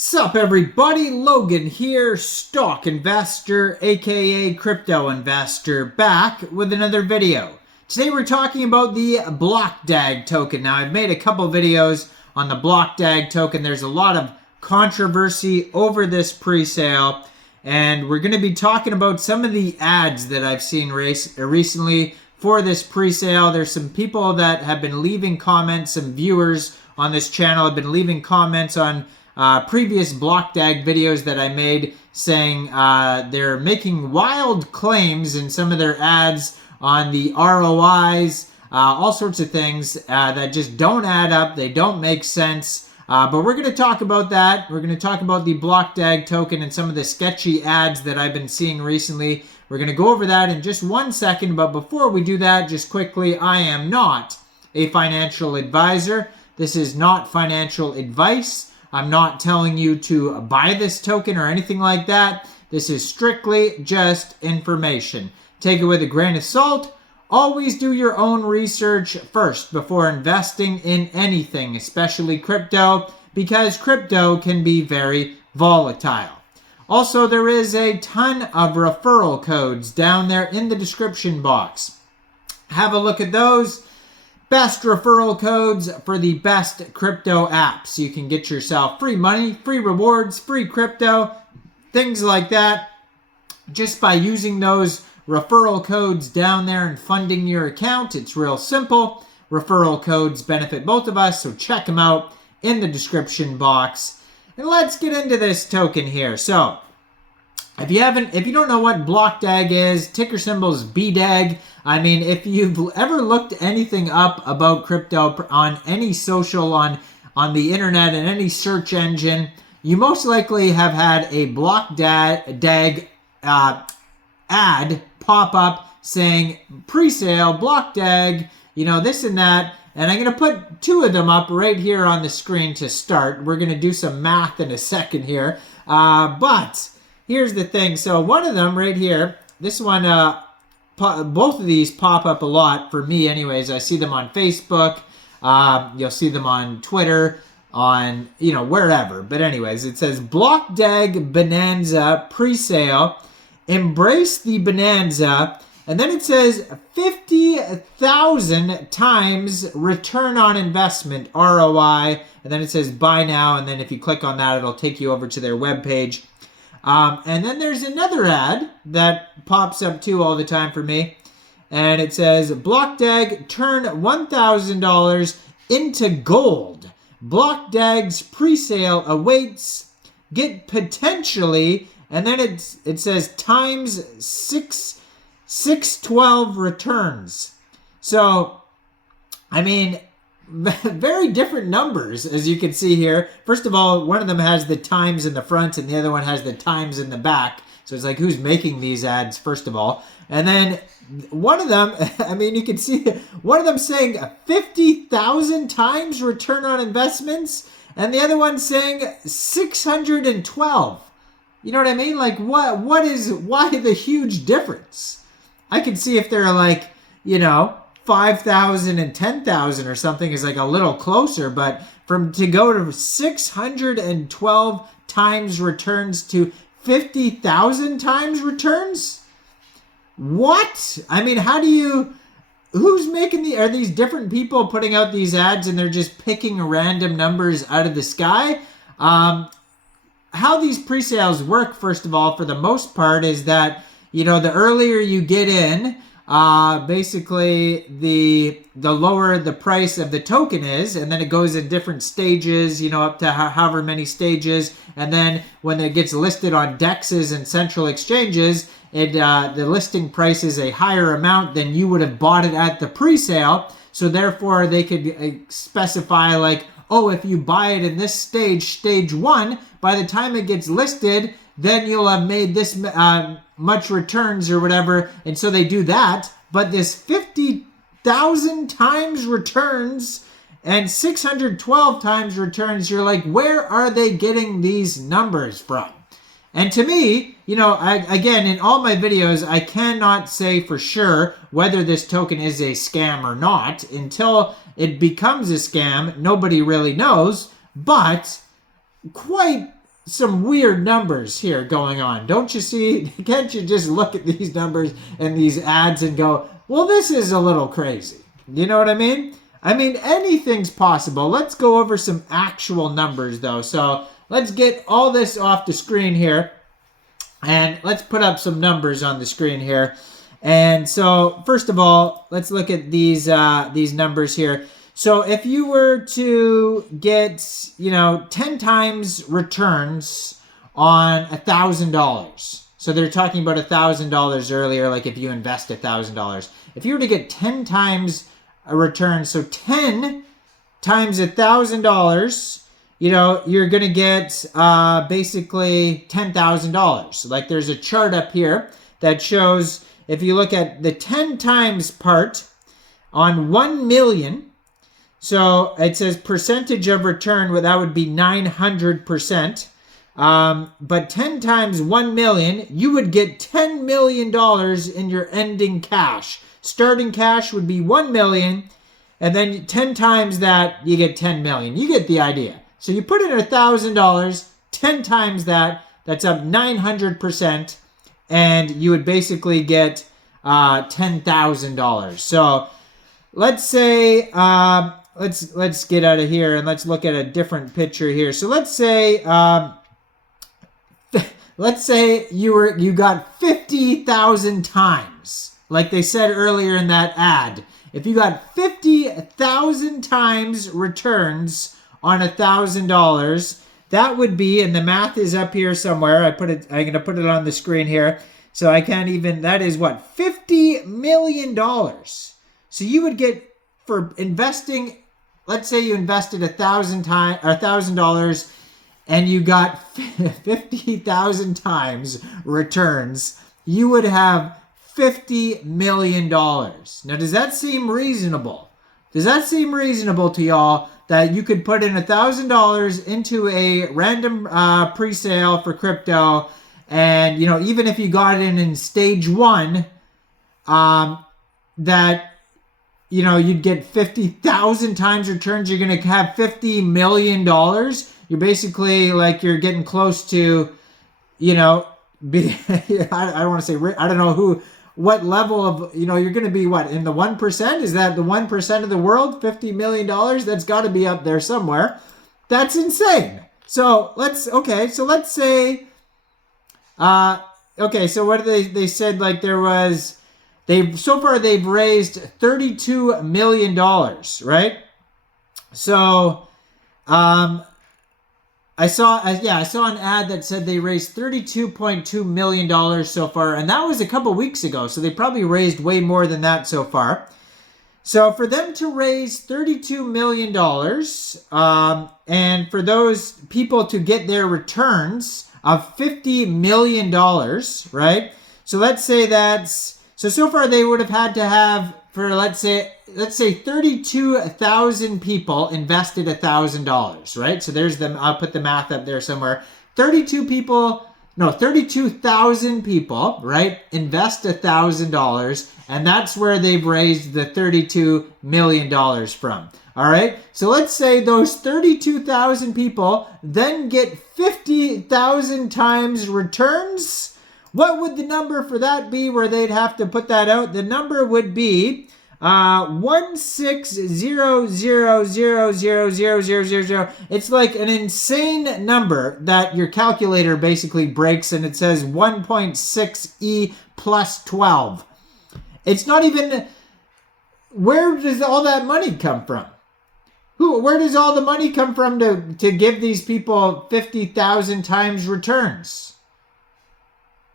Sup everybody, Logan here, stock investor, aka crypto investor, back with another video. Today we're talking about the Blockdag token. Now I've made a couple videos on the Blockdag token. There's a lot of controversy over this pre-sale, and we're going to be talking about some of the ads that I've seen recently for this pre-sale. There's some people that have been leaving comments, some viewers on this channel have been leaving comments on previous Blockdag videos that I made saying they're making wild claims in some of their ads on the ROIs, all sorts of things that just don't add up, they don't make sense. But we're going to talk about that. We're going to talk about the Blockdag token and some of the sketchy ads that I've been seeing recently. We're going to go over that in just 1 second, but before we do that, just quickly, I am not a financial advisor. This is not financial advice. I'm not telling you to buy this token or anything like that. This is strictly just information. Take it with a grain of salt. Always do your own research first before investing in anything, especially crypto, because crypto can be very volatile. Also, there is a ton of referral codes down there in the description box. Have a look at those. Best referral codes for the best crypto apps. You can get yourself free money, free rewards, free crypto, things like that, just by using those referral codes down there and funding your account. It's real simple. Referral codes benefit both of us, so check them out in the description box. And let's get into this token here. So, if you don't know what Blockdag is, ticker symbol is Bdag. I mean, if you've ever looked anything up about crypto on any social, on the internet and any search engine, you most likely have had a Blockdag ad pop up saying pre-sale, Blockdag, you know, this and that. And I'm going to put two of them up right here on the screen to start. We're going to do some math in a second here. But here's the thing. So one of them right here, this one, both of these pop up a lot for me anyways. I see them on Facebook. You'll see them on Twitter, on, you know, wherever. But anyways, it says Blockdag Bonanza pre-sale. Embrace the bonanza. And then it says 50,000 times return on investment, ROI. And then it says buy now. And then if you click on that, it'll take you over to their webpage. And then there's another ad that pops up too all the time for me. And it says, Blockdag turn $1,000 into gold. Blockdag's pre-sale awaits. Get potentially, and then it says times 612 returns. So, I mean, very different numbers, as you can see here. First of all, one of them has the times in the front and the other one has the times in the back. So it's like, who's making these ads, first of all? And then one of them, I mean, you can see one of them saying 50,000 times return on investments, and the other one saying 612. You know what I mean? Like, why the huge difference? I could see if they're like, you know, 5,000 and 10,000 or something is like a little closer, but to go to 612 times returns to 50,000 times returns? What? I mean, who's making are these different people putting out these ads and they're just picking random numbers out of the sky? How these pre-sales work, first of all, for the most part, is that, you know, the earlier you get in, basically the lower the price of the token is, and then it goes in different stages, you know, up to however many stages, and then when it gets listed on DEXs and central exchanges, the listing price is a higher amount than you would have bought it at the pre-sale, so therefore they could specify like, oh, if you buy it in this stage 1, by the time it gets listed, then you'll have made this much returns or whatever, and so they do that. But this 50,000 times returns and 612 times returns, you're like, where are they getting these numbers from? And to me, you know, again, in all my videos, I cannot say for sure whether this token is a scam or not. Until it becomes a scam, nobody really knows. But quite some weird numbers here going on. Don't you see? Can't you just look at these numbers and these ads and go, well, this is a little crazy. You know what I mean? I mean, anything's possible. Let's go over some actual numbers, though. So let's get all this off the screen here. And let's put up some numbers on the screen here. And so, first of all, let's look at these numbers here. So if you were to get, 10 times returns on $1,000. So they're talking about $1,000 earlier, like if you invest $1,000. If you were to get 10 times a return, so 10 times $1,000, you're going to get basically $10,000. Like there's a chart up here that shows, if you look at the 10 times part on 1 million, so it says percentage of return, well, that would be 900%. But 10 times 1 million, you would get $10 million in your ending cash. Starting cash would be 1 million, and then 10 times that, you get 10 million. You get the idea. So you put in $1,000, 10 times that, that's up 900%, and you would basically get $10,000. So let's say, let's get out of here and let's look at a different picture here. So let's say, you got 50,000 times, like they said earlier in that ad. If you got 50,000 times returns on $1,000, that would be, and the math is up here somewhere. I'm going to put it on the screen here. So I can't even, that is what? $50 million. So you would get, for investing, let's say you invested $1,000 and you got 50,000 times returns, you would have $50 million. Now, does that seem reasonable? Does that seem reasonable to y'all that you could put in $1,000 into a random pre-sale for crypto, and even if you got in stage 1, that you'd get 50,000 times returns, you're going to have $50 million. You're basically like, you're getting close to, I don't want to say, I don't know what level of, you're going to be what, in the 1%? Is that the 1% of the world? $50 million? That's got to be up there somewhere. That's insane. So let's say, so what they said, like there was, so far they've raised $32 million, right? So, I saw an ad that said they raised $32.2 million so far, and that was a couple weeks ago, so they probably raised way more than that so far. So for them to raise $32 million, and for those people to get their returns of $50 million, right? So let's say so far they would have had to have, for let's say 32,000 people invested $1,000, right? So there's them. I'll put the math up there somewhere. 32,000 people, right? Invest $1,000, and that's where they've raised the $32 million from. All right. So let's say those 32,000 people then get 50,000 times returns. What would the number for that be where they'd have to put that out? The number would be 160000000. It's like an insane number that your calculator basically breaks, and it says 1.6e plus 12. It's not even, where does all that money come from? Where does all the money come from to give these people 50,000 times returns?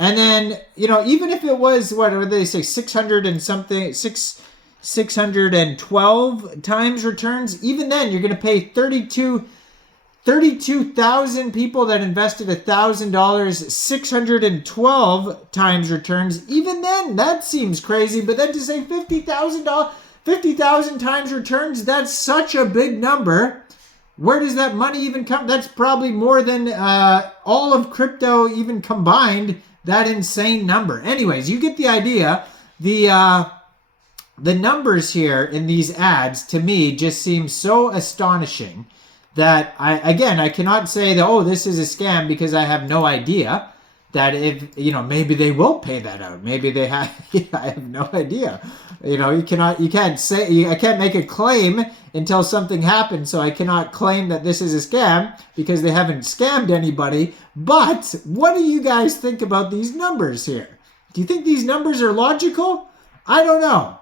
And then, even if it was, what do they say, 612 times returns, even then you're going to pay 32,000 people that invested $1,000, 612 times returns. Even then, that seems crazy. But then to say 50,000 times returns, that's such a big number. Where does that money even come? That's probably more than all of crypto even combined. That insane number. Anyways, you get the idea. The numbers here in these ads, to me, just seem so astonishing that I cannot say that, oh, this is a scam, because I have no idea that if, maybe they will pay that out. Maybe they have, I have no idea. You can't say, I can't make a claim until something happens, so I cannot claim that this is a scam because they haven't scammed anybody. But what do you guys think about these numbers here? Do you think these numbers are logical? I don't know.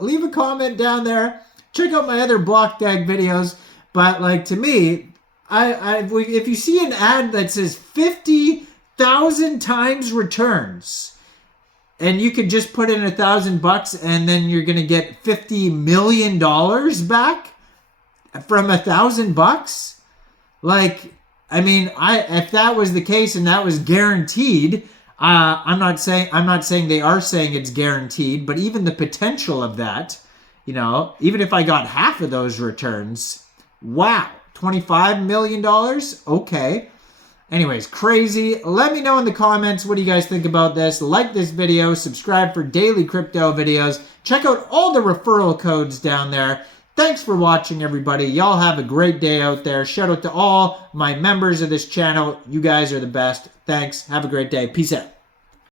Leave a comment down there. Check out my other Blockdag videos. But like, to me, if you see an ad that says 50,000 times returns, and you could just put in $1,000 and then you're gonna get $50 million back from $1,000. Like, I mean, if that was the case and that was guaranteed, I'm not saying they are saying it's guaranteed, but even the potential of that, even if I got half of those returns, wow, $25 million? Okay. Anyways, crazy. Let me know in the comments, what do you guys think about this? Like this video, subscribe for daily crypto videos. Check out all the referral codes down there. Thanks for watching, everybody. Y'all have a great day out there. Shout out to all my members of this channel. You guys are the best. Thanks. Have a great day. Peace out.